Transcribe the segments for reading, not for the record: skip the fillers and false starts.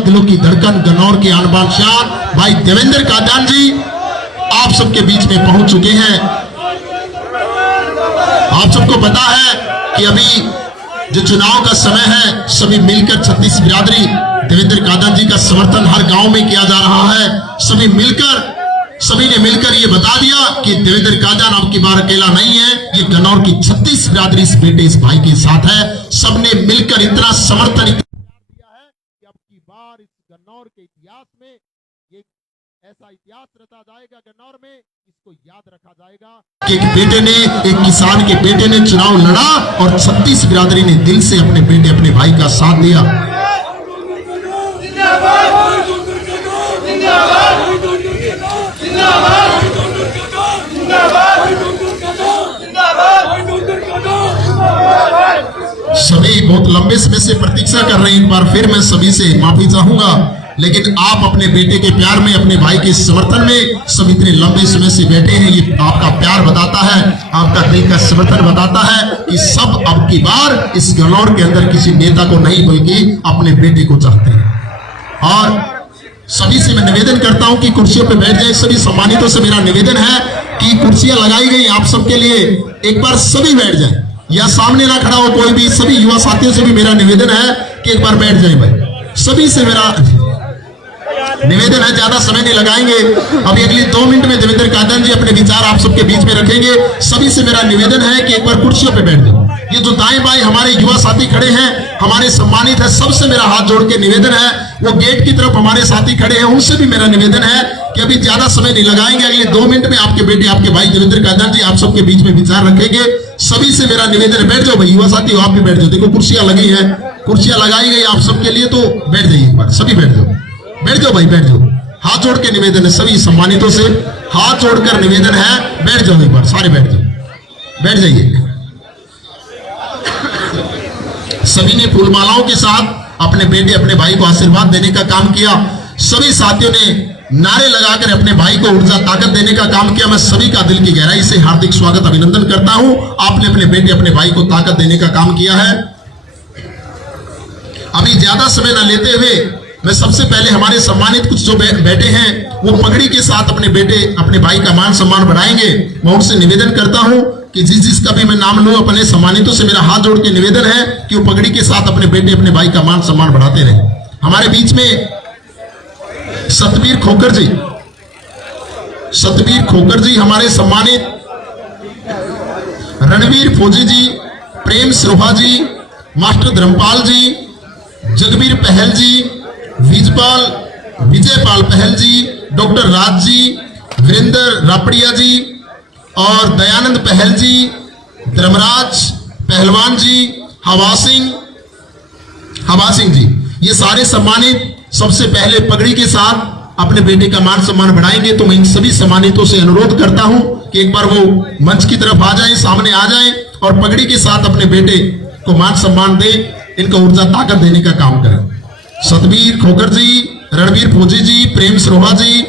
दिलों की धड़कन, गन्नौर के आन बान शान भाई देवेंद्र कादियान जी आप सबके बीच में पहुंच चुके हैं। आप सबको पता है कि अभी जो चुनाव का समय है, सभी मिलकर 36 बिरादरी देवेंद्र कादियान जी का समर्थन हर गांव में किया जा रहा है। सभी ने मिलकर ये बता दिया कि देवेंद्र कादियान अब की बार अकेला नहीं है, ये गन्नौर की 36 बिरादरी इस बेटे इस भाई के साथ है। सबने मिलकर इतना समर्थन दिया है कि अब की बार इस गन्नौर के इतिहास में ये ऐसा इतिहास रचा जाएगा, गन्नौर में इसको याद रखा जाएगा कि एक बेटे ने, एक किसान के बेटे ने चुनाव लड़ा और 36 बिरादरी ने दिल से अपने बेटे अपने भाई का साथ दिया। सभी बहुत लंबे समय से प्रतीक्षा कर रहे हैं। एक बार फिर मैं सभी से माफी चाहूंगा, लेकिन आप अपने बेटे के प्यार में, अपने भाई के समर्थन में सब इतने लंबे समय से बैठे हैं। ये आपका प्यार बताता है, आपका दिल का समर्थन बताता है कि सब अब की बार इस गन्नौर के अंदर किसी नेता को नहीं बल्कि अपने बेटे को चाहते हैं। और सभी से मैं निवेदन करता हूं कि कुर्सियों पे बैठ जाए। सभी सम्मानितों से मेरा निवेदन है कि कुर्सियां लगाई गई आप सबके लिए, एक बार सभी बैठ जाएं, या सामने ना खड़ा हो कोई भी। सभी युवा साथियों से भी मेरा निवेदन है कि एक बार बैठ जाए भाई। सभी से मेरा निवेदन है, ज्यादा समय नहीं लगाएंगे। अभी अगली 2 मिनट में देवेंद्र कादियान जी अपने विचार आप सबके बीच में रखेंगे। सभी से मेरा निवेदन है कि एक बार कुर्सियों पे बैठ जाओ। ये जो दाएं बाएं हमारे युवा साथी खड़े हैं, हमारे सम्मानित है, सबसे मेरा हाथ जोड़ के निवेदन है। वो गेट की तरफ हमारे साथी खड़े हैं, उनसे भी मेरा निवेदन है कि अभी ज्यादा समय नहीं लगाएंगे। अगले 2 मिनट में आपके बेटे, आपके भाई देवेंद्र कादियान जी आप सबके बीच में विचार रखेंगे। सभी से मेरा निवेदन है, बैठ जाओ भाई, युवा साथी आप भी बैठ जाओ। देखो कुर्सियां लगी है, कुर्सियां लगाई गई आप सबके लिए, तो बैठ जाइए एक बार, सभी बैठ जाओ, बैठ जाओ भाई, बैठ जाओ। हाथ जोड़ के निवेदन है, सभी सम्मानितों से हाथ जोड़कर निवेदन है, बैठ जाओ एक बार, सारे बैठ जाओ, बैठ जाइए। सभी ने फूलमालाओं के साथ अपने बेटे अपने भाई को आशीर्वाद देने का काम किया। सभी साथियों ने नारे लगाकर अपने भाई को ऊर्जा ताकत देने का काम किया। मैं सभी का दिल की गहराई से हार्दिक स्वागत अभिनंदन करता हूं। आपने अपने बेटे अपने भाई को ताकत देने का काम किया है। अभी ज्यादा समय न लेते हुए मैं सबसे पहले हमारे सम्मानित कुछ जो बैठे हैं वो पगड़ी के साथ अपने बेटे अपने भाई का मान सम्मान बढ़ाएंगे। मैं उनसे निवेदन करता हूं कि जिसका भी मैं नाम लूं, अपने सम्मानितों से मेरा हाथ जोड़ के निवेदन है कि वो पगड़ी के साथ अपने बेटे अपने भाई का मान सम्मान बढ़ाते रहे। हमारे बीच में सतबीर खोकर जी हमारे सम्मानित, रणवीर फौजी जी, प्रेम सरोहा जी, मास्टर धर्मपाल जी, जगबीर पहल जी, विजयपाल पहल जी, डॉक्टर राज जी, वीरेंद्र रापड़िया जी और दयानंद पहल जी, धर्मराज पहलवान जी, हवा सिंह जी, ये सारे सम्मानित सबसे पहले पगड़ी के साथ अपने बेटे का मान सम्मान बढ़ाएंगे। तो मैं इन सभी सम्मानितों से अनुरोध करता हूं कि एक बार वो मंच की तरफ आ जाएं, सामने आ जाएं और पगड़ी के साथ अपने बेटे को मान सम्मान दें, इनको ऊर्जा ताकत देने का काम करें। सतबीर खोकर जी, रणवीर फौजी जी, प्रेम सरोहा जी,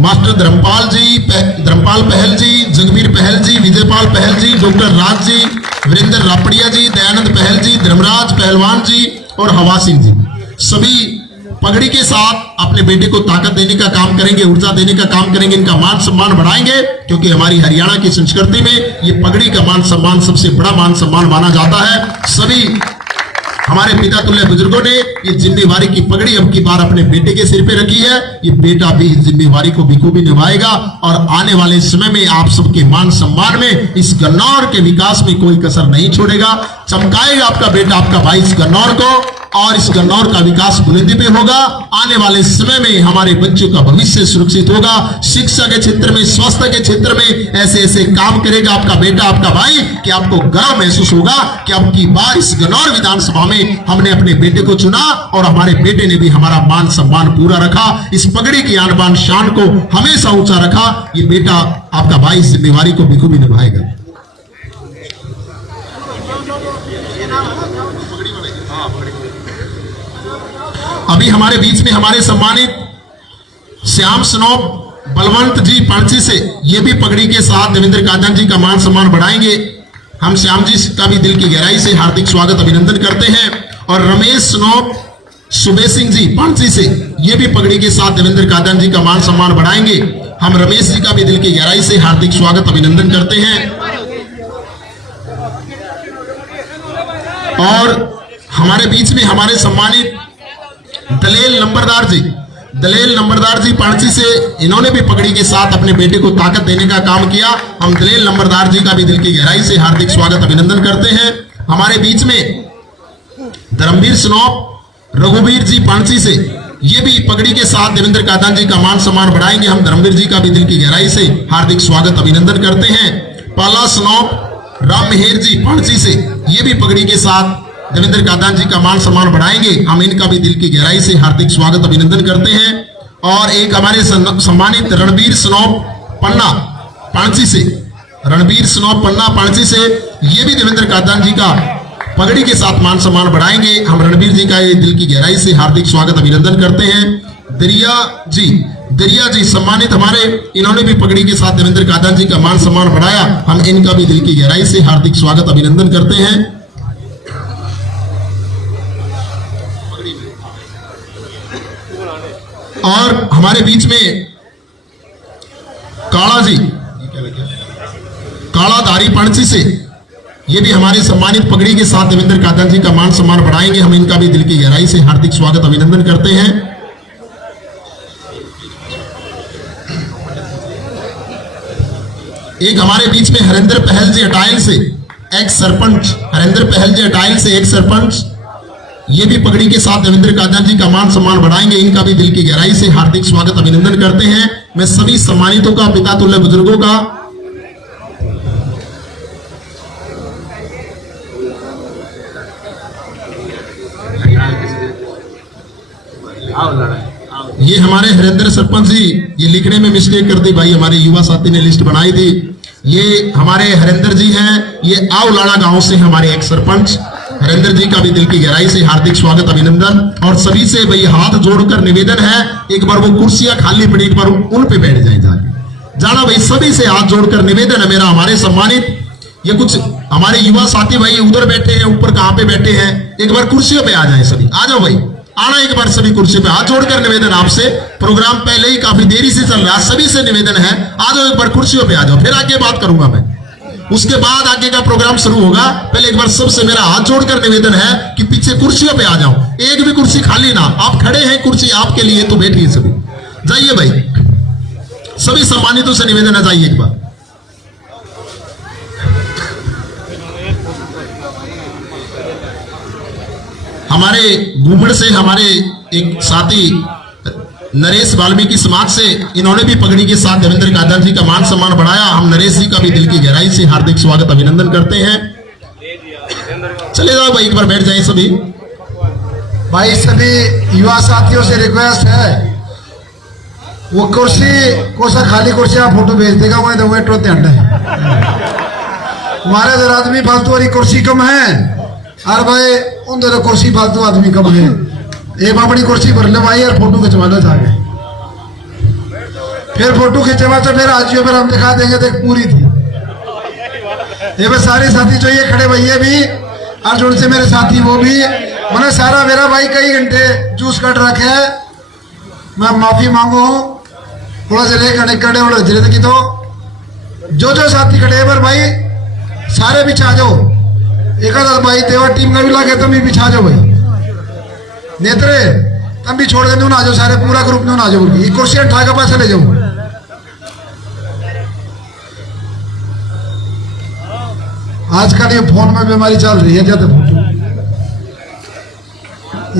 मास्टर धर्मपाल पहल जी, जगबीर पहल जी, विजयपाल पहल जी, डॉक्टर राज जी, वीरेंद्र रापड़िया जी, दयानंद पहल जी, धर्मराज पहलवान जी और हवा सिंह जी, सभी पगड़ी के साथ अपने बेटे को ताकत देने का काम करेंगे, ऊर्जा देने का काम करेंगे, इनका मान सम्मान बढ़ाएंगे। क्योंकि हमारी हरियाणा की संस्कृति में ये पगड़ी का मान सम्मान सबसे बड़ा मान सम्मान माना जाता है। सभी हमारे पिता तुल्य बुजुर्गों ने ये जिम्मेवारी की पगड़ी अब की बार अपने बेटे के सिर पे रखी है। ये बेटा भी इस जिम्मेवारी को बखूबी निभाएगा और आने वाले समय में आप सबके मान सम्मान में इस गन्नौर के विकास में कोई कसर नहीं छोड़ेगा। चमकाएगा आपका बेटा, आपका भाई इस गन्नौर को, और इस गन्नौर का विकास बुलंदी पे होगा। आने वाले समय में हमारे बच्चों का भविष्य सुरक्षित होगा। शिक्षा के क्षेत्र में, स्वास्थ्य के क्षेत्र में ऐसे ऐसे काम करेगा आपका बेटा, आपका भाई, कि आपको गर्व महसूस होगा कि अब की बार इस गन्नौर विधानसभा में हमने अपने बेटे को चुना और हमारे बेटे ने भी हमारा मान सम्मान पूरा रखा। इस पगड़ी की आन बान शान को हमेशा ऊंचा रखा। ये बेटा आपका भाई इस जिम्मेवारी को बखूबी निभाएगा। अभी हमारे बीच में हमारे सम्मानित श्याम स्नोब बलवंत जी पांची से ये भी पगड़ी के साथ देवेंद्र कादियान जी का मान सम्मान बढ़ाएंगे। हम श्याम जी का भी दिल की गहराई से हार्दिक स्वागत अभिनंदन करते हैं। और रमेश स्नोब सुबेश सिंह जी पांची से, ये भी पगड़ी के साथ देवेंद्र कादन जी का मान सम्मान बढ़ाएंगे। हम रमेश जी का भी दिल की गहराई से हार्दिक स्वागत अभिनंदन करते हैं। और हमारे बीच में हमारे सम्मानित दलेल नंबरदार जी पांची से, इन्होंने भी पगड़ी के साथ अपने बेटे को ताकत देने का काम किया। हम दलेल नंबरदार जी का भी दिल की गहराई से हार्दिक स्वागत अभिनंदन करते हैं। हमारे बीच में धर्मवीर स्नोप रघुवीर जी पांची से, ये भी पगड़ी के साथ देवेंद्र कादन जी का मान सम्मान बढ़ाएंगे। हम धर्मवीर जी का भी दिल की गहराई से हार्दिक स्वागत अभिनंदन करते हैं। पाला स्नोप राम मेहर जी पांची से, ये भी पगड़ी के साथ देवेंद्र कादन जी का मान सम्मान बढ़ाएंगे। हम इनका भी दिल की गहराई से हार्दिक स्वागत अभिनंदन करते हैं। और एक हमारे सम्मानित रणबीर स्नोप पन्ना पांची से, ये भी देवेंद्र कादन जी का पगड़ी के साथ मान सम्मान बढ़ाएंगे। हम रणबीर जी का ये दिल की गहराई से हार्दिक स्वागत अभिनंदन करते हैं। दरिया जी सम्मानित हमारे, इन्होंने भी पगड़ी के साथ देवेंद्र कादन जी का मान सम्मान बढ़ाया। हम इनका भी दिल की गहराई से हार्दिक स्वागत अभिनंदन करते हैं। और हमारे बीच में काला जी, कालाधारी पांची से, ये भी हमारे सम्मानित पगड़ी के साथ देवेंद्र कादन जी का मान सम्मान बढ़ाएंगे। हम इनका भी दिल की गहराई से हार्दिक स्वागत अभिनंदन करते हैं। एक हमारे बीच में हरेंद्र पहल जी अटाइल से, एक्स सरपंच, ये भी पगड़ी के साथ देवेंद्र कादन जी का मान सम्मान बढ़ाएंगे। इनका भी दिल की गहराई से हार्दिक स्वागत अभिनंदन करते हैं। मैं सभी सम्मानितों का, पिता तुल्य बुजुर्गों का, ये हमारे हरेंद्र सरपंच जी, ये लिखने में मिस्टेक कर दी भाई, हमारे युवा साथी ने लिस्ट बनाई थी। ये हमारे हरेंद्र जी हैं, ये आवलाड़ा गांव से हमारे एक सरपंच। हरेंद्र जी का भी दिल की गहराई से हार्दिक स्वागत अभिनंदन। और सभी से भाई हाथ जोड़कर निवेदन है, एक बार वो कुर्सियां खाली पड़ी, एक बार उन पे बैठ जाए जाना भाई। सभी से हाथ जोड़कर निवेदन है मेरा, हमारे सम्मानित ये कुछ हमारे युवा साथी भाई उधर बैठे हैं, ऊपर कहां पे बैठे हैं, एक बार कुर्सियों पे आ जाए सभी, आ जाओ भाई, आना एक बार सभी कुर्सी पे। हाथ जोड़कर निवेदन आपसे, प्रोग्राम पहले ही काफी देरी से चल रहा है, सभी से निवेदन है, आ जाओ एक बार कुर्सियों पे आ जाओ, फिर आगे बात करूंगा मैं, उसके बाद आगे का प्रोग्राम शुरू होगा। पहले एक बार सबसे मेरा हाथ जोड़कर निवेदन है कि पीछे कुर्सियों पे आ जाओ, एक भी कुर्सी खाली ना, आप खड़े हैं कुर्सी आपके लिए, तो बैठिए सभी, जाइए भाई, सभी सम्मानितों से निवेदन है, जाइए एक बार। हमारे घूमड़ से हमारे एक साथी नरेश वाल्मीकि समाज से, इन्होंने भी पगड़ी के साथ देवेंद्र कादन जी का मान सम्मान बढ़ाया। हम नरेश जी का भी दिल की गहराई से हार्दिक स्वागत अभिनंदन करते हैं। चले जाओ भाई, एक बार बैठ जाए सभी भाई। सभी युवा साथियों से रिक्वेस्ट है, वो कुर्सी कोसा खाली कुर्सी आप फोटो भेज देगा, वही तो वेट होते हैं। हमारे इधर आदमी फालतू वाली कुर्सी कम है, और भाई उन दोनों कुर्सी फालतू आदमी कम है। एक अपनी कुर्सी भर ले भाई और फोटो खिंचवा लो जाके, फिर फोटो खिंचवा तो फिर आज फिर हम दिखा देंगे, देख पूरी थी। ये बस सारे साथी जो ये खड़े भैया भी, और जो उनसे मेरे साथी वो भी, मैंने सारा मेरा भाई कई घंटे जूस कट रखे है, मैं माफी मांगू हूँ। थोड़ा से लेकर खड़े धीरे की, तो जो साथी खड़े हैं पर भाई सारे बिछा जाओ, एक भाई देवा टीम का भी लगे, तुम भी बिछा जाओ भाई, नेत्रे तुम भी छोड़ दे, आ जाओ सारे, पूरा ग्रुप में आ जाओ, ये कुर्सियां उठा के पास चले जाओ। आजकल ये फोन में बीमारी चल रही है ज्यादा, फोटो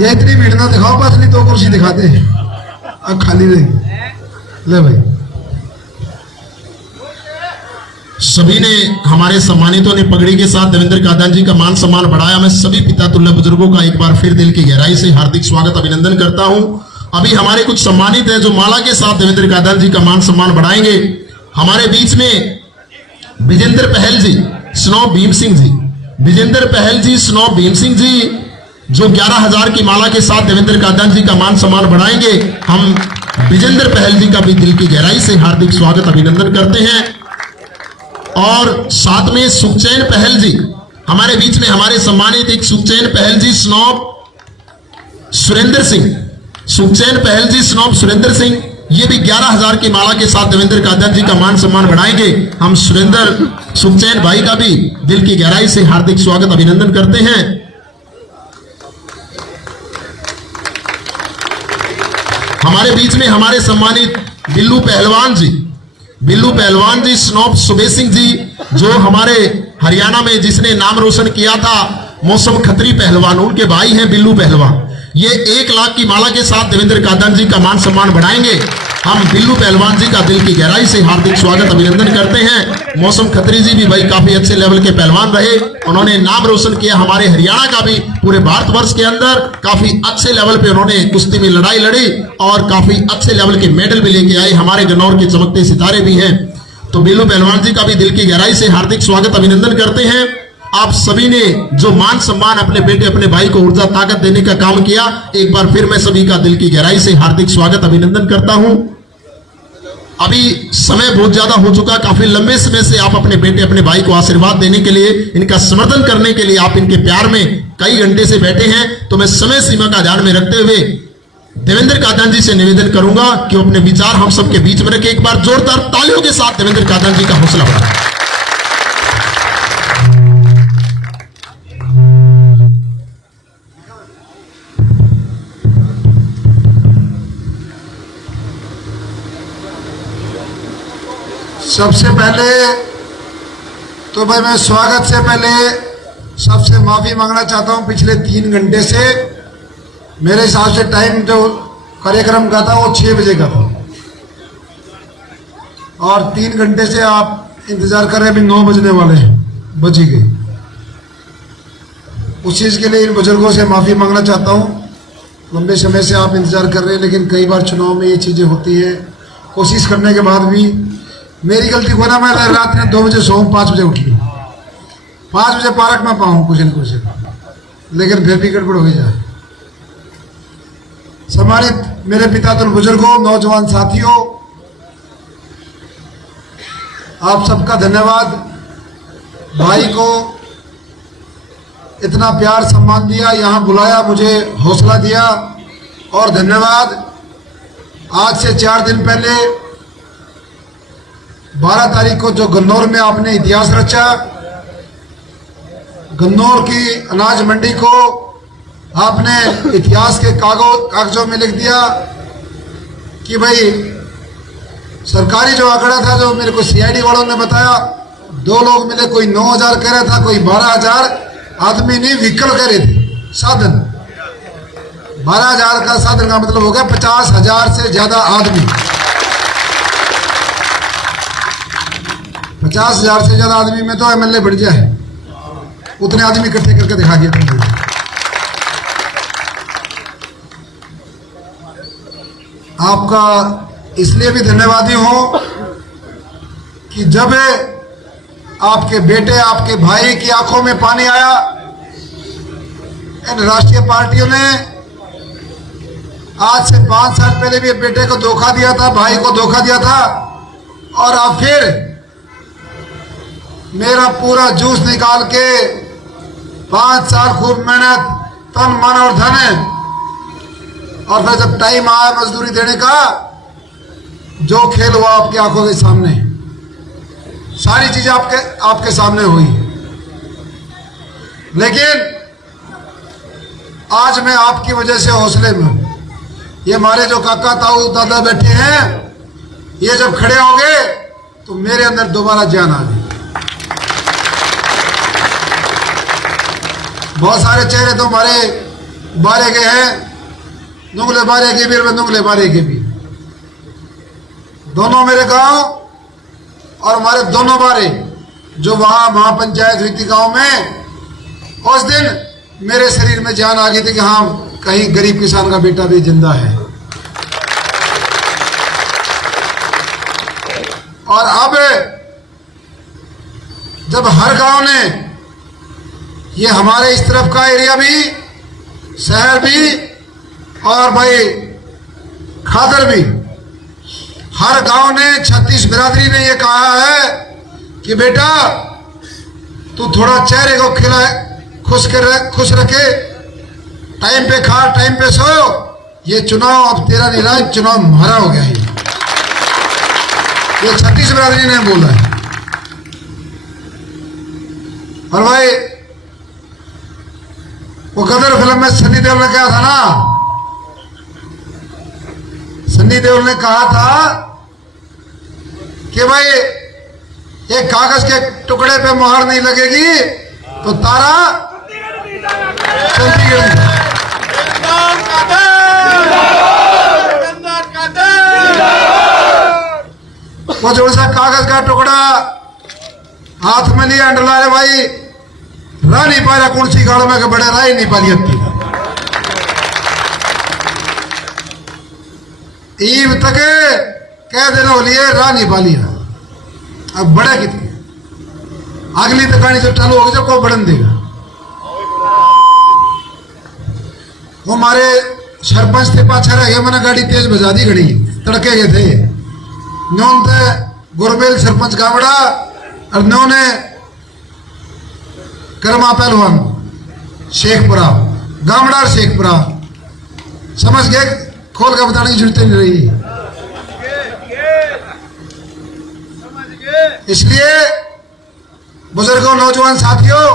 ये इतनी भीड़ ना दिखाओ, बस नहीं दो कुर्सी दिखाते हैं, अब खाली रही ले भाई। सभी ने, हमारे सम्मानितों ने पगड़ी के साथ देवेंद्र कादन जी का मान सम्मान बढ़ाया। मैं सभी पिता तुल्य बुजुर्गों का एक बार फिर दिल की गहराई से हार्दिक स्वागत अभिनंदन करता हूं। अभी हमारे कुछ सम्मानित हैं जो माला के साथ देवेंद्र कादन जी का मान सम्मान बढ़ाएंगे। हमारे बीच में विजेंद्र पहल जी, स्नो भीम सिंह जी, विजेंद्र पहल जी, स्नो भीम सिंह जी, जो 11,000 की माला के साथ देवेंद्र कादन जी का मान सम्मान बढ़ाएंगे। हम विजेंद्र पहल जी का भी दिल की गहराई से हार्दिक स्वागत अभिनंदन करते हैं। और साथ में सुखचैन पहल जी, हमारे बीच में हमारे सम्मानित एक सुखचैन पहल जी, सुरेंद्र सिंह, सुखचैन पहल जी स्नोब सुरेंद्र सिंह, ये भी 11,000 की माला के साथ देवेंद्र कादन जी का मान सम्मान बढ़ाएंगे। हम सुरेंद्र सुखचैन भाई का भी दिल की गहराई से हार्दिक स्वागत अभिनंदन करते हैं। हमारे बीच में हमारे सम्मानित बिल्लू पहलवान जी स्नोब सुबे सिंह जी, जो हमारे हरियाणा में जिसने नाम रोशन किया था मौसम खत्री पहलवान, उनके भाई हैं बिल्लू पहलवान। ये 1 लाख की माला के साथ देवेंद्र कादन जी का मान सम्मान बढ़ाएंगे। हम बिल्लू पहलवान जी का दिल की गहराई से हार्दिक स्वागत अभिनंदन करते हैं। मौसम खत्री जी भी भाई काफी अच्छे लेवल के पहलवान रहे, उन्होंने नाम रोशन किया हमारे हरियाणा का भी, पूरे भारतवर्ष के अंदर काफी अच्छे लेवल पे उन्होंने कुश्ती में लड़ाई लड़ी और काफी अच्छे लेवल के मेडल भी लेके आए। हमारे गन्नौर के चमकते सितारे भी हैं। तो बिल्लू पहलवान जी का भी दिल की गहराई से हार्दिक स्वागत अभिनंदन करते हैं। आप सभी ने जो मान सम्मान अपने बेटे अपने भाई को ऊर्जा ताकत देने का काम किया, एक बार फिर मैं सभी का दिल की गहराई से हार्दिक स्वागत अभिनंदन करता हूं। अभी समय बहुत ज्यादा हो चुका, काफी लंबे समय से आप अपने बेटे अपने भाई को आशीर्वाद देने के लिए, इनका समर्थन करने के लिए आप इनके प्यार में कई घंटे से बैठे हैं। तो मैं समय सीमा का ध्यान में रखते हुए देवेंद्र कादन जी से निवेदन करूंगा कि वो अपने विचार हम सबके बीच में रखे। एक बार जोरदार तालियों के साथ देवेंद्र कादन जी का हौसला बढ़ाएं। सबसे पहले तो भाई मैं स्वागत से पहले सबसे माफी मांगना चाहता हूं। पिछले 3 घंटे से मेरे हिसाब से टाइम जो कार्यक्रम का था वो 6 बजे का था और 3 घंटे से आप इंतजार कर रहे हैं। अभी 9 बजने वाले हैं, बज ही गए। उस चीज के लिए इन बुजुर्गों से माफी मांगना चाहता हूं। लंबे समय से आप इंतजार कर रहे हैं, लेकिन कई बार चुनाव में ये चीजें होती है। कोशिश करने के बाद भी मेरी गलती को ना, मैं रात में 2 बजे सोऊं, 5 बजे उठ लूं, 5 बजे पार्क में पाऊं कुछ न कुछ, लेकिन फिर भी गड़बड़ हो जाए। सम्मानित मेरे पितातुल बुजुर्गों, नौजवान साथियों, आप सबका धन्यवाद। भाई को इतना प्यार सम्मान दिया, यहां बुलाया, मुझे हौसला दिया, और धन्यवाद। आज से 4 दिन पहले 12 तारीख को जो गन्नौर में आपने इतिहास रचा, गन्नौर की अनाज मंडी को आपने इतिहास के कागजों में लिख दिया कि भाई सरकारी जो आंकड़ा था, जो मेरे को सीआईडी वालों ने बताया, 2 लोग मिले, कोई 9,000 कह रहा था, कोई 12,000 आदमी नहीं, व्हीकल कह रहे थे, साधन। 12,000 का साधन का मतलब हो गया 50,000 से ज्यादा आदमी। 50,000 से ज्यादा आदमी में तो एमएलए बढ़ जाए, उतने आदमी इकट्ठे करके दिखा दिया। आपका इसलिए भी धन्यवादी हूं कि जब आपके बेटे आपके भाई की आंखों में पानी आया, इन राष्ट्रीय पार्टियों ने आज से 5 साल पहले भी बेटे को धोखा दिया था, भाई को धोखा दिया था, और अब फिर मेरा पूरा जूस निकाल के 5 साल खूब मेहनत, तन मन और धन, और फिर जब टाइम आया मजदूरी देने का, जो खेल हुआ आपकी आंखों के सामने, सारी चीजें आपके सामने हुई। लेकिन आज मैं आपकी वजह से हौसले में हूं। ये हमारे जो काका ताऊ दादा बैठे हैं, ये जब खड़े हो गए तो मेरे अंदर दोबारा जान आ गई। बहुत सारे चेहरे तो हमारे बारे के हैं, नुंगले बारे के भी और नुंगले बारे के भी, दोनों मेरे गांव और हमारे दोनों बारे जो वहां महापंचायत हुई थी गांव में, उस दिन मेरे शरीर में जान आ गई थी कि हाँ, कहीं गरीब किसान का बेटा भी जिंदा है। और अब जब हर गांव ने, ये हमारे इस तरफ का एरिया भी, शहर भी, और भाई खादर भी, हर गांव ने, 36 बिरादरी ने ये कहा है कि बेटा तू थोड़ा चेहरे को खुश रखे, टाइम पे खा टाइम पे सो। ये चुनाव अब तेरा नहीं रहा, चुनाव हमारा हो गया है। ये छत्तीस बिरादरी ने बोला है। और भाई वो गदर फिल्म में सनी देओल ने कहा था ना, सनी देओल ने कहा था कि भाई एक कागज के टुकड़े पे मोहर नहीं लगेगी तो तारा चंडीगढ़। वो जो सा कागज का टुकड़ा हाथ में लिया अंडला है भाई, रह नहीं पा रहा कौन सी गाड़ में बड़े रह ही नहीं पा रही अत्ती ईब तक कह देना हो लिए रह नहीं पा लिया। अब बड़ा कितने अगली दुकानी जो चालू होगी जो को बढ़न देगा। वो हमारे सरपंच थे पाछा रह गया, मैंने गाड़ी तेज बजा दी, घड़ी तड़के गए थे न्योन थे गुरमेल सरपंच गावड़ा और न्यों ने कर्मा पहलवान शेखपुरा गावड़ा और शेखपुरा। समझ गए, खोल कर बताने की जरूरत नहीं रही। इसलिए बुजुर्गों नौजवान साथियों,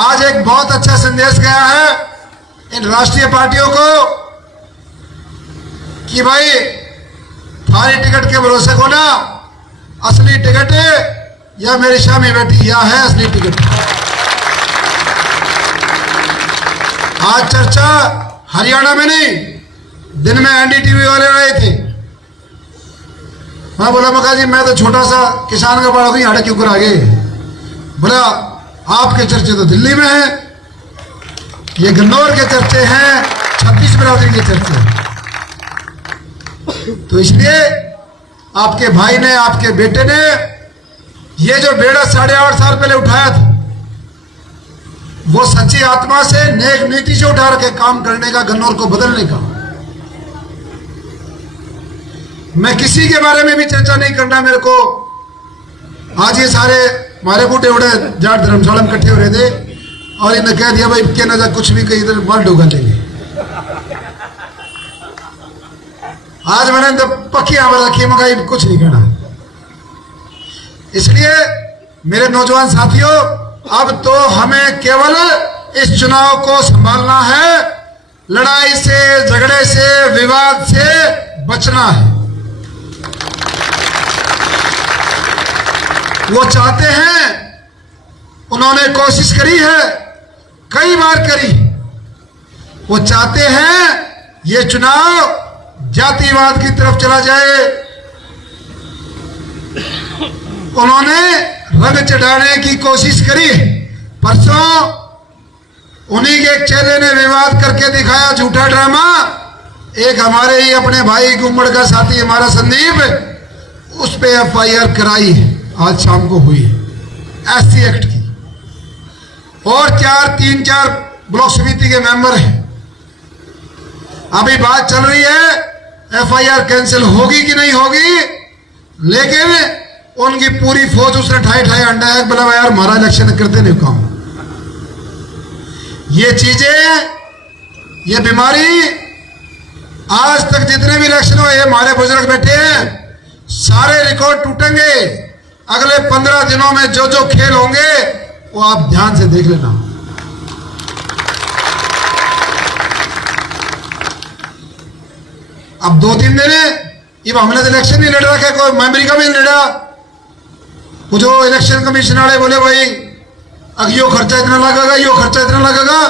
आज एक बहुत अच्छा संदेश गया है इन राष्ट्रीय पार्टियों को कि भाई थारी टिकट के भरोसे को ना, असली टिकट या मेरी शामी बेटी या है असली टिकट। आज चर्चा हरियाणा में नहीं, दिन में एनडीटीवी वाले आए थे। मैं बोला मका जी मैं तो छोटा सा किसान का बड़ा हुई, हड़े क्यों करा गए? बोला आपके चर्चे तो दिल्ली में है, ये गन्नौर के चर्चे हैं, छत्तीस बिरादरी के चर्चे हैं। तो इसलिए आपके भाई ने, आपके बेटे ने ये जो बेड़ा 8.5 साल पहले उठाया था, वो सच्ची आत्मा से, नेक नीति से उठा रखे काम करने का, गन्नौर को बदलने का। मैं किसी के बारे में भी चर्चा नहीं करना मेरे को। आज ये सारे हमारे बूढ़े उड़े जाट धर्मशाला में इकट्ठे हो रहे थे और इन्हें कह दिया भाई क्या ना कुछ भी कहीं इधर माल डोगा लेंगे। आज मैंने तो पक्की आवाज रखी, मगर कुछ नहीं कहना। इसलिए मेरे नौजवान साथियों, अब तो हमें केवल इस चुनाव को संभालना है, लड़ाई से, झगड़े से, विवाद से बचना है। वो चाहते हैं, उन्होंने कोशिश करी है, कई बार करी, वो चाहते हैं ये चुनाव जातिवाद की तरफ चला जाए। उन्होंने रंग चढ़ाने की कोशिश करी। परसों उन्हीं के एक चेले ने विवाद करके दिखाया, झूठा ड्रामा। एक हमारे ही अपने भाई गुम्मड़ का साथी हमारा संदीप, उस पे एफआईआर कराई, आज शाम को हुई एससी एक्ट की। और 3-4 ब्लॉक समिति के मेंबर हैं। अभी बात चल रही है एफआईआर कैंसिल होगी कि नहीं होगी, लेकिन उनकी पूरी फौज उसने ठाई अंडा है, बोला यार हमारा इलेक्शन करते नहीं काम। ये चीजें, ये बीमारी, आज तक जितने भी इलेक्शन हुए हमारे बुजुर्ग बैठे हैं, सारे रिकॉर्ड टूटेंगे। अगले 15 दिनों में जो जो खेल होंगे वो आप ध्यान से देख लेना। अब 2-3 दिन ये हमने तो इलेक्शन नहीं लड़ रहा है, कोई मेमोरी का भी नहीं लड़ा। वो जो इलेक्शन कमीशन वाले बोले भाई अब यो खर्चा इतना लगेगा, यो खर्चा इतना लगेगा।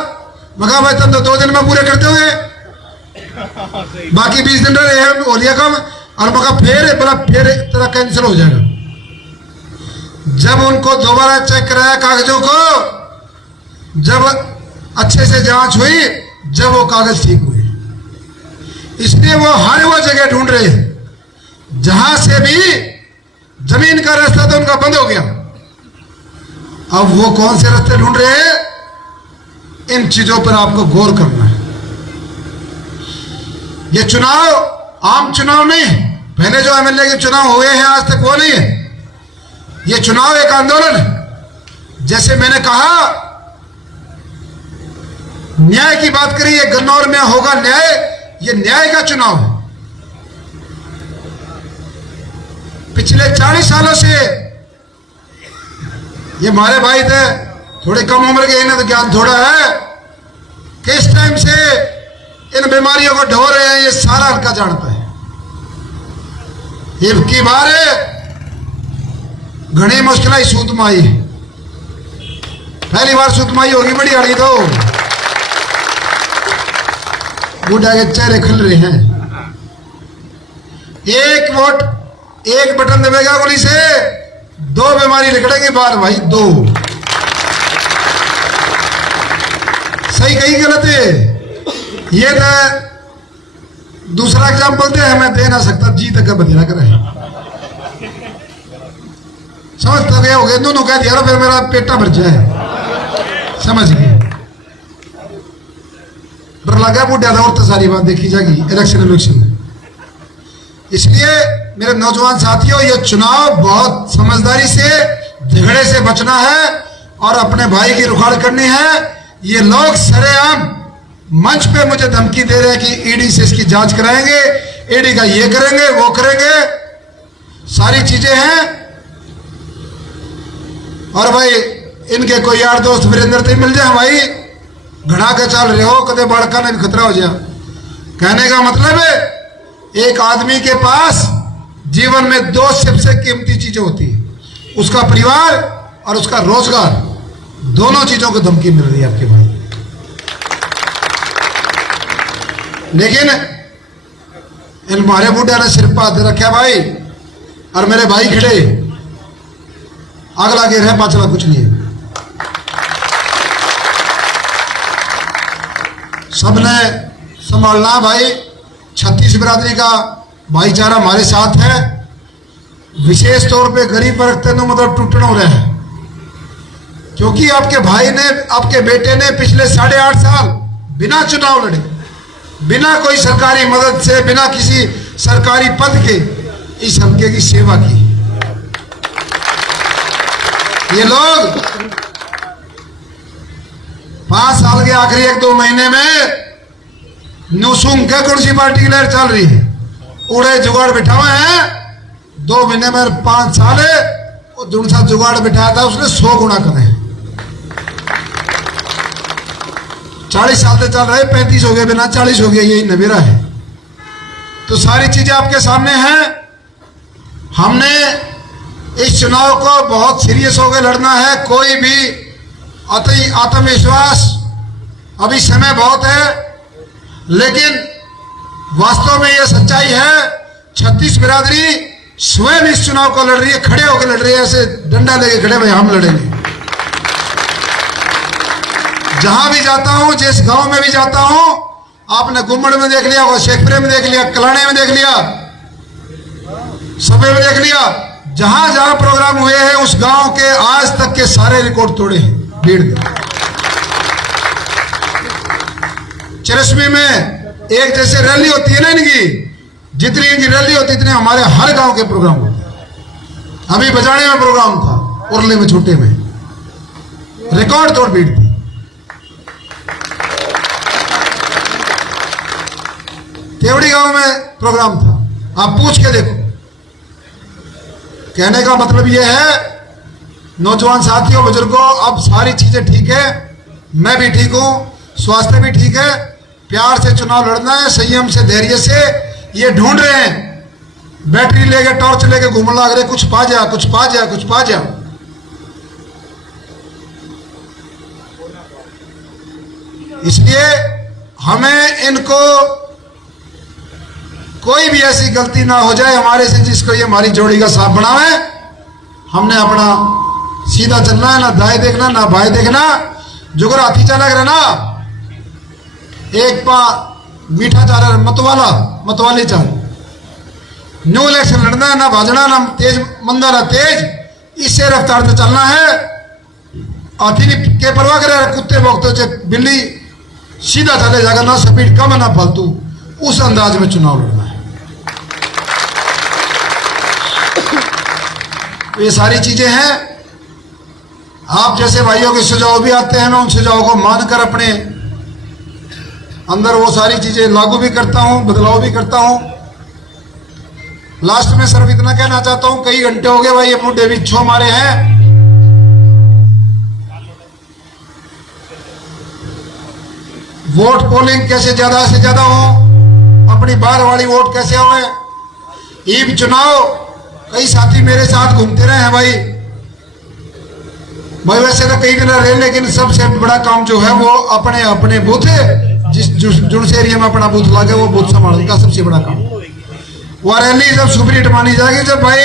मगर भाई तुम तो 2 दिन में पूरे करते हुए, बाकी 20 दिन रहे हो लिया कम। और मगर फिर तरह कैंसिल हो जाएगा। जब उनको दोबारा चेक कराया कागजों को, जब अच्छे से जांच हुई, जब वो कागज ठीक हुए। इसलिए वो हर वो जगह ढूंढ रहे हैं जहां से भी जमीन का रास्ता तो उनका बंद हो गया। अब वो कौन से रास्ते ढूंढ रहे हैं, इन चीजों पर आपको गौर करना है। ये चुनाव आम चुनाव नहीं है। पहले जो एमएलए के चुनाव हुए हैं आज तक वो नहीं है। ये चुनाव एक आंदोलन है। जैसे मैंने कहा, न्याय की बात करें, ये गन्नौर में होगा न्याय, ये न्याय का चुनाव है। पिछले 40 सालों से ये हमारे भाई थे, थोड़े कम उम्र के, इन्हें तो ज्ञान थोड़ा है, किस टाइम से इन बीमारियों को ढो रहे हैं, ये सारा हल्का जानता है। की बार घनी मुश्किल आई सूतमाई, पहली बार सूतमाई होगी बड़ी अड़ी, तो बूढ़ा के चेहरे खुल रहे हैं। एक वोट, एक बटन दबेगा गोली से, 2 बीमारी निकलेगी बाहर भाई, 2। सही कही गलत है? ये तो दूसरा एग्जाम्पल दे, मैं दे ना सकता, जी तक बतेरा करे, समझ तो गए हो गए, दोनों कह दिया फिर मेरा पेटा भर जाए, समझ गए। डर लगा बूढ़ा था, और तो सारी बात देखी जाएगी इलेक्शन में। इसलिए मेरे नौजवान साथियों, ये चुनाव बहुत समझदारी से, झगड़े से बचना है और अपने भाई की रुखाड़ करनी है। ये लोग सरेआम मंच पे मुझे धमकी दे रहे हैं कि ईडी से इसकी जांच कराएंगे, ईडी का ये करेंगे, वो करेंगे, सारी चीजें हैं। और भाई इनके कोई यार दोस्त वीरेंद्र थे मिल जाए भाई, घड़ा के चल रहे हो, कदे बड़का ने खतरा हो जाए। कहने का मतलब है, एक आदमी के पास जीवन में 2 सबसे कीमती चीजें होती है, उसका परिवार और उसका रोजगार। दोनों चीजों को धमकी मिल रही है आपके भाई। लेकिन इन मारे बूढ़ा ने सिर पर हाथ रखा भाई, और मेरे भाई खड़े, अगला गिर है, पाचला कुछ नहीं है। सबने संभालना भाई। 36 बिरादरी का भाईचारा हमारे साथ है। विशेष तौर पे गरीब वर्ग तेन मतलब टूटना हो रहा है, क्योंकि आपके भाई ने, आपके बेटे ने पिछले 8.5 साल बिना चुनाव लड़े, बिना कोई सरकारी मदद से, बिना किसी सरकारी पद के इस हल्के की सेवा की। ये लोग 5 साल के आखिरी 1-2 महीने में नुसुंग के कौन सी पार्टी की लहर चल रही है, उड़े जुगाड़ बिठा हुए हैं। 2 महीने में 5 साल है, वो जो सा जुगाड़ बिठाया था उसने 100 गुना करे। 40 साल से चल रहे, 35 हो गए, बिना 40 हो गया, यही नवेरा है। तो सारी चीजें आपके सामने हैं। हमने इस चुनाव को बहुत सीरियस होकर लड़ना है। कोई भी अति आत्मविश्वास, अभी समय बहुत है, लेकिन वास्तव में यह सच्चाई है, 36 बिरादरी स्वयं इस चुनाव को लड़ रही है, खड़े होकर लड़ रही है, ऐसे डंडा लेके खड़े भाई हम लड़ेंगे। जहां भी जाता हूं, जिस गांव में भी जाता हूं, आपने गुम्मड़ में देख लिया, शेखपुरे में देख लिया, कलाने में देख लिया, सभे में देख लिया, जहां जहां प्रोग्राम हुए हैं उस गांव के आज तक के सारे रिकॉर्ड तोड़े हैं भीड़ में। चरस्मी में एक जैसे रैली होती है ना इनकी, जितनी इनकी रैली होती इतने हमारे हर गांव के प्रोग्राम होते। अभी बजाने में प्रोग्राम था, उरले में, छोटे में, रिकॉर्ड तोड़ भीड़ थी। केवड़ी गांव में प्रोग्राम था, आप पूछ के देखो। कहने का मतलब यह है, नौजवान साथियों, बुजुर्गों, अब सारी चीजें ठीक है, मैं भी ठीक हूं, स्वास्थ्य भी ठीक है। प्यार से चुनाव लड़ना है, संयम से, धैर्य से। ये ढूंढ रहे हैं, बैटरी लेके, टॉर्च लेके घूमने लग रहे, कुछ पा जा, कुछ पा जा, कुछ पा जा। इसलिए हमें इनको कोई भी ऐसी गलती ना हो जाए हमारे से जिसको ये हमारी जोड़ी का सांप बनावे। हमने अपना सीधा चलना है, ना दाएं देखना ना बाएं देखना। जुगर हाथी चला कर ना, एक पा मीठा चाल रहा, मतवाली चाल। न्यू इलेक्शन लड़ना है, ना भाजना ना तेज मंदा ना तेज, इससे रफ्तार से चलना है। हाथी के परवाह करे, कुत्ते भोगते, बिल्ली सीधा चले जाएगा, ना स्पीड कम है ना फालतू, उस अंदाज में चुनाव लड़ना है। तो ये सारी चीजें हैं। आप जैसे भाइयों के सुझाव भी आते हैं, मैं उन सुझावों को मानकर अपने अंदर वो सारी चीजें लागू भी करता हूं, बदलाव भी करता हूं। लास्ट में सिर्फ इतना कहना चाहता हूं, कई घंटे हो गए भाई अपने डेविड छो मारे हैं। वोट पोलिंग कैसे ज्यादा से ज्यादा हो, अपनी बाहर वाली वोट कैसे हो। ईब चुनाव कई साथी मेरे साथ घूमते रहे हैं भाई वैसे तो कई दिन रहे, लेकिन सबसे बड़ा काम जो है वो अपने अपने बूथ जिन से एरिया में अपना बूथ लागे वो बूथ संभालने का सबसे बड़ा काम। वो रैली जब सुप्रीट मानी जाएगी जब भाई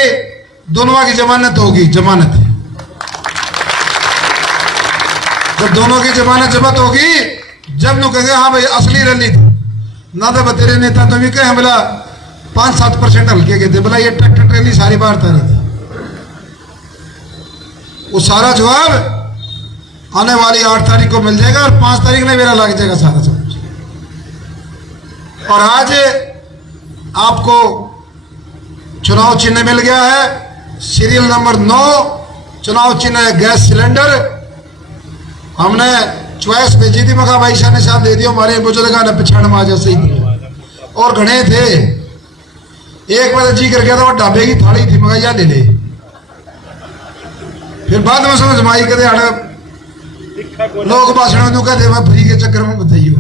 दोनों की जमानत होगी, जमानत जब दोनों की जमानत जब्त होगी, जब नु कहेंगे हाँ भाई असली रैली थी ना, तो तेरे नेता तो भी कहे बोला 5-7% हल्के के थे, बोला ये ट्रैक्टर रैली सारी बार तारी थी। वो सारा जवाब आने वाली 8 तारीख को मिल जाएगा और 5 तारीख में मेरा लग जाएगा सारा सब। और आज आपको चुनाव चिन्ह मिल गया है, सीरियल नंबर 9 चुनाव चिन्ह है गैस सिलेंडर। हमने चॉइस भेजी थी, मगा भाई शाह ने साथ दे दिया, हमारे बुजुर्ग ने पछाड़ में आ जा सही और घने थे। एक बार जी कर गया था वो ढाबे की थाली थी, मगा या ले ले। फिर बाद में समझ माई कहते आड़े लोग भाषण में कहते मैं फ्री के चक्कर में बताइयो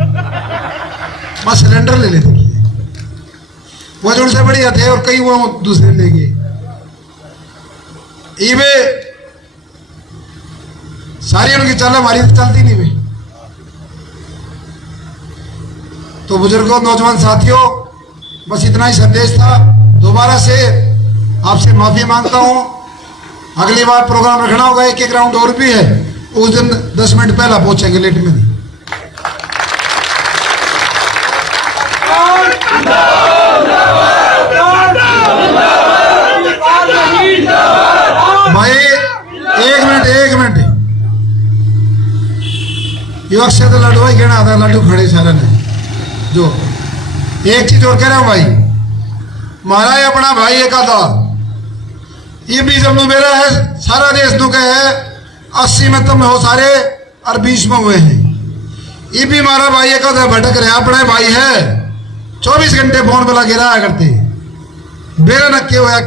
मैं सिलेंडर ले लेते वो जो से बढ़िया थे और कई वो दूसरे ले गए। ईवे सारी उनकी चाल हमारी तो चलती नहीं भाई। तो बुजुर्गों नौजवान साथियों बस इतना ही संदेश था। दोबारा से आपसे माफी मांगता हूं, अगली बार प्रोग्राम रखना होगा, एक राउंड और भी है, उस दिन 10 मिनट पहला पहुंचेंगे, लेट में नहीं। भाई एक मिनट युवक से तो लड्डू ही कहना था, लड्डू खड़े सारा ने जो एक चीज और कह रहा हूं भाई, महाराज अपना भाई एक आधा ये भी जब मेरा है सारा देश नु का है 80 में तुम हो सारे और 20 में हुए हैं। ये भी हमारा भाई एक आधा भटक रहा, अपना भाई है 24 घंटे फोन पे लगे रहा करते बेरा नक्के हुआ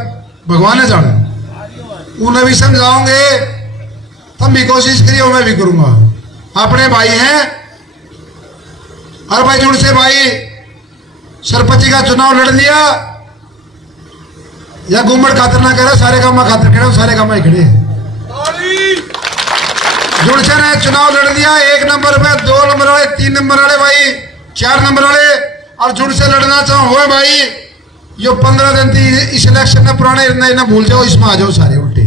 भगवान ने जाने। उन्हें भी समझाओगे, तुम भी कोशिश करिए, मैं भी करूंगा। अपने भाई हैं और भाई जुड़ से भाई सरपंच का चुनाव लड़ लिया या घूमड़ खातर ना करे, सारे काम में खातर खड़े, सारे काम में खड़े। जुड़ से ने चुनाव लड़ लिया 1 नंबर पे, 2 नंबर वाले, 3 नंबर वाले भाई, 4 नंबर वाले, और जुड़ से लड़ना चाहो हुए भाई यो 15 दिन थी इस इलेक्शन में पुराने ना भूल जाओ, इसमें आ जाओ सारे उल्टे।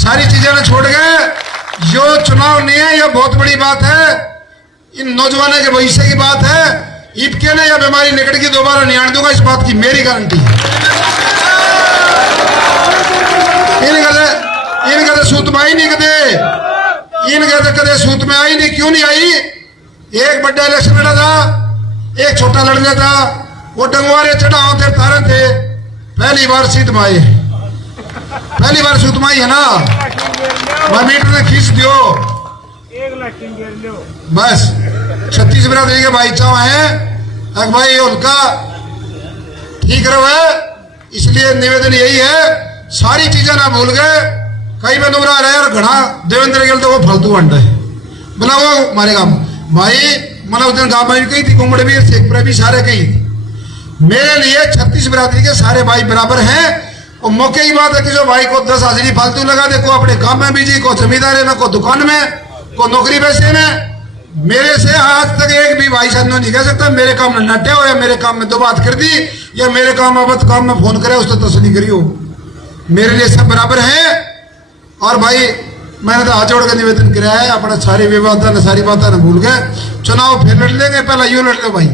सारी चीजें ना छोड़ गए, यो चुनाव नहीं है, यह बहुत बड़ी बात है, इन नौजवानों के भविष्य की बात है। इबके ने यह बीमारी निकट की दोबारा नहीं आने दूंगा, इस बात की मेरी गारंटी है। इन सूत में आई नहीं कदे सूत में आई नहीं, क्यों नहीं आई? एक बड़ा इलेक्शन लड़ा था, एक छोटा लड़ गया था, वो डंगवारे चढ़ाओ थे तारे थे, पहली बार सीट में आए, पहली बार सूत में आई है ना, मैं मीटर ने खींच दियो बस। 36 बिरादरी के भाई चाव है भाई उनका ठीक रहे, इसलिए निवेदन यही है, सारी चीजें ना भूल गए। कई में नुबरा रहे और घना देवेंद्र गिल तो वो फालतू अंडा है, बोला वो मारे गांव भाई, मतलब उस दिन गांव में कही थी, कुमड़ भी शेखपुरा भी सारे कही थी। मेरे लिए 36 बिरादरी के सारे भाई बराबर हैं। और मौके की बात है कि जो भाई को 10 हाजिरी फालतू लगा दे, को अपने काम में बिजी, को जमींदारी में, को दुकान में, को नौकरी पैसे में, मेरे से आज तक एक भी भाई साहब नहीं कह सकता मेरे काम में नटे हो या मेरे काम में 2 बात कर दी या मेरे काम में काम में फोन करे उसने तसली करी हो। मेरे लिए सब बराबर है। और भाई मैंने तो हाथ जोड़ कर निवेदन किया है, अपने सारी विवाद सारी बातें न भूल गए, चुनाव फिर लड़ लेंगे, पहला यूं लड़ लो भाई।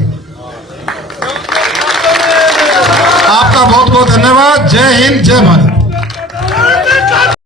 आपका बहुत बहुत धन्यवाद। जय हिंद, जय भारत।